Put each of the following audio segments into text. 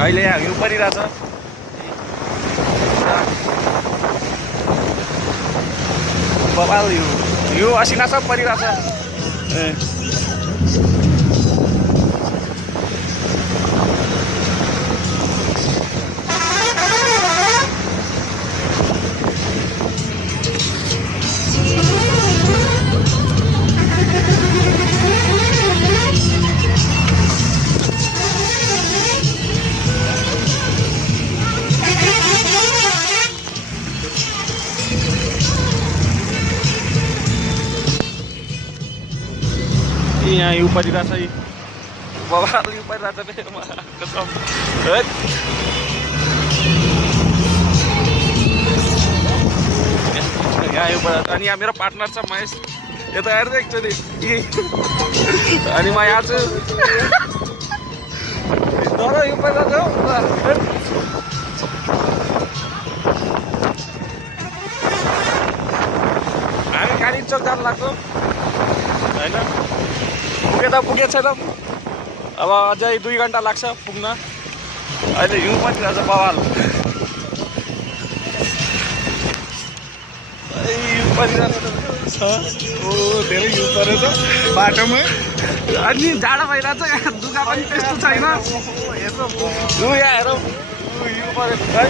अहिले यहाँ हिउँ परिरहेछ। बबाल हिउँ असिना सब परिरहेछ। यहाँ हिउँ परिरहेछ। बबाल हिउँ परिरहेछ कसम। यहाँ हिउँ परिरहेछ। अनि यहाँ मेरो पार्टनर छ महेश, यता हेर्दै एकचोटि। अनि म यहाँ छु। डर हिउँ परिरहेछ हौ। हामी काली चोक जानु लाग्छौँ होइन, पुगे त पुगे छैनौँ। अब अझै 2 घन्टा लाग्छ पुग्न। अहिले हिउँ परिरहेछ बवाल। हिउँ परिरहेछ धेरै हिउँ परेछ बाटोमा। अनि जाडो भइरहेछ, यहाँ दुःख पनि त्यस्तो छैन। यहाँ हेरौँ हिउँ परेछ है।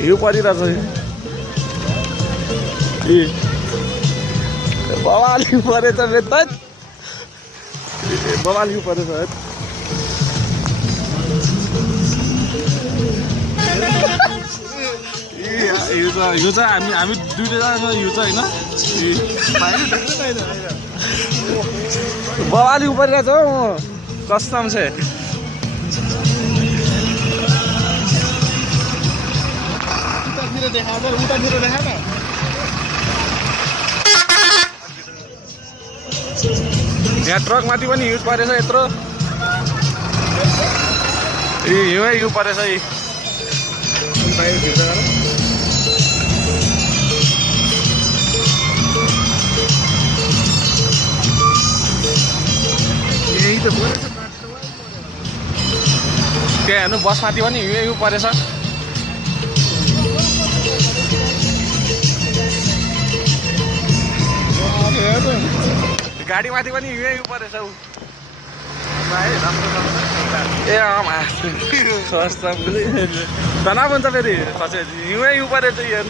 हिउँ परिरहेछ। बवाल हिउँ परेछ बेत। बवाल हिउँ परेछ। हिउँ चाहिँ हामी दुईजना हिउँ चाहिँ होइन। बवाल हिउँ परिरहेछ हौ कसम छ। यहाँ ट्रक माथि पनि हिउँ परेछ यत्रो। हिउँ परेछ। त्यहाँ हेर्नु बसमाथि पनि हिउँ परेछ। गाडीमाथि पनि हिउँ परेछ। ए तनाव हुन्छ फेरि हिउँ परेछ।